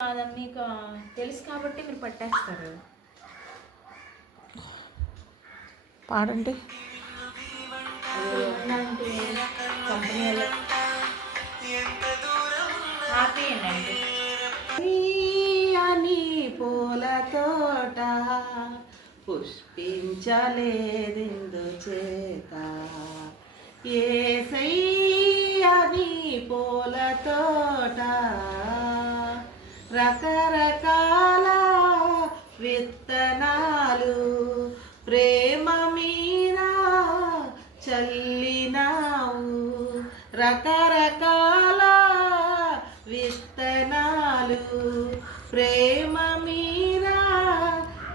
అదని మీకు తెలుసు కాబట్టి మీరు పట్టేస్తారు. పాడండి. కంపెనీలో ఆపేయండి అని పూల తోట పుష్పించలేదెందు చేత, ఏసయ్యని పూల తోట రకరకాల విత్తనాలు ప్రేమ మీద చల్లినావు, రకరకాల విత్తనాలు ప్రేమ మీద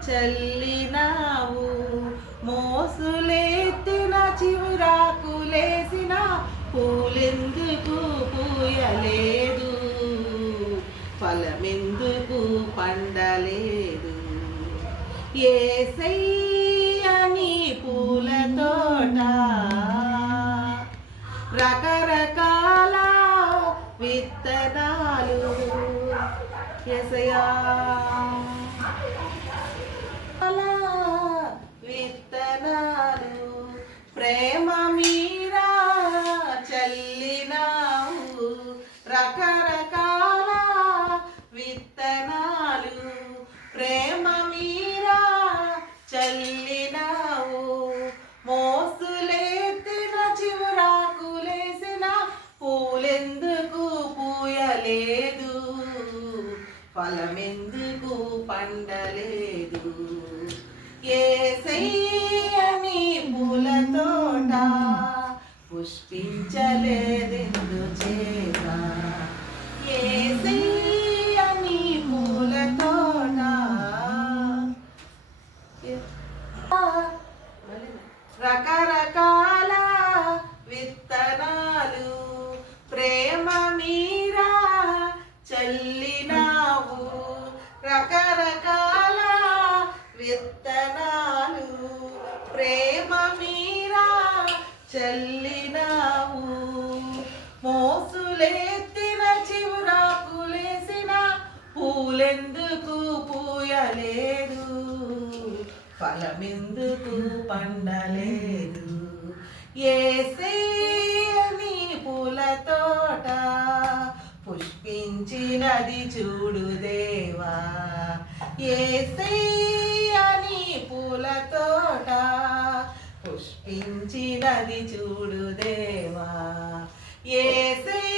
చల్లినావు, మోసులెత్తిన చివురాకులేసిన పూలెందుకు పూయలేదు, ఫలమెందుకు పండలేదు, యేసయ్యని పూల తోట రకరకాల విత్తనాలు, యేసయ్యా విత్తనాలు ప్రేమ మీద చల్లినావు, రకరకాల విత్తనాలు ప్రేమ మీద చల్లినావు, మోసులెత్తిన చివురాకులేసిన పూలెందుకు పూయలేదు, ఫలమెందుకు పండలేదు, యేసయ్యని పూల తోట పుష్పించలేదెందు చేత, యేసయ్యని పూల తోట రకరకాల విత్తనాలు ప్రేమ మీద చల్లినావు, రకరకాల విత్తనాలు ప్రేమ మీద చల్లినావు, మోసులెత్తిన చివురాకులేసిన పూలెందుకు పూయలేదు, ఫలమెందుకు పండలేదు, యేసయ్యని పూల తోట పుష్పించినది చూడు దేవా, యేసయ్యని పూల తోట పుష్పించినది చూడు దేవా, యేసయ్య